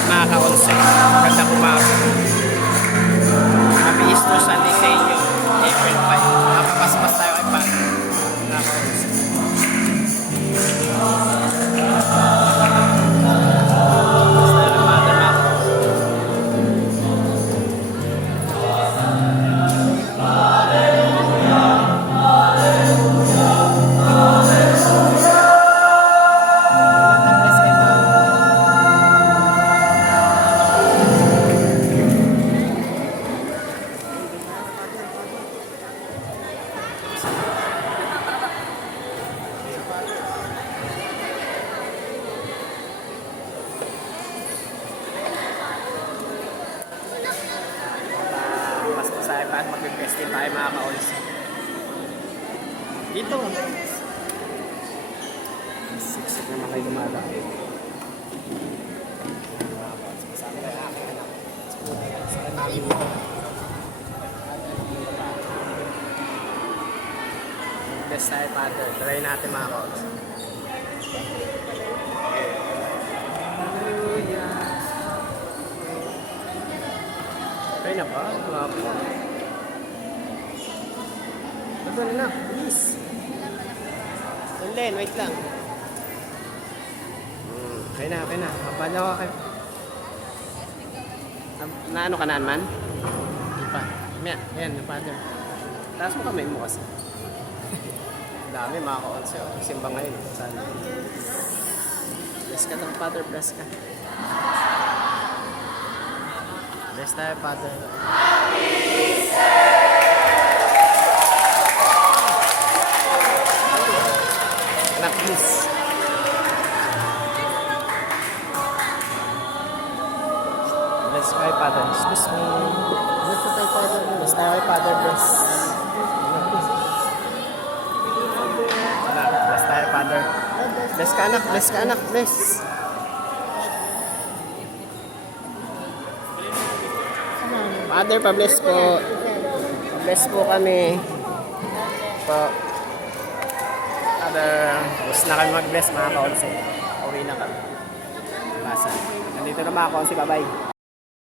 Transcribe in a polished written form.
up mga ka-onse? Magandang umaga. Happy Easter Sunday sa inyo. April 5. Napapaspas tayo kay Pat. Mga ka-onse. Paspasahe pa at mag-requestin tayo mga ka-onse. Dito. Siksik naman kayo dumada. Paspasahe tayo aking anak. Sa namin dito. Best tayo father. Try natin mga ka-onse. Okay na ba? Guwapo. Ito na, please. Len, wait lang. Okay na, okay na. Kapal ako kayo. Naano ka na naman? Hindi pa. Maya, ayan, yung father. Taas mo kamay mo kasi. Dami mga ka-onse. Simba ngayon. Sana. Bless ka ng father, bless ka. Bless tayo, Father. Anak, please. Bless tayo, Father. Excuse me. Bless tayo, Father. Bless tayo, Father. Bless. Anak, please. Anak, bless tayo, Father. Bless ka, anak. Bless ka, anak. Bless. Father, pa-bless po. Pa-bless po kami. Po. Father, tapos na kami mag-bless mga ka-onse. Uwi na kami. Basa. Nandito na mga ka-onse. Bye-bye.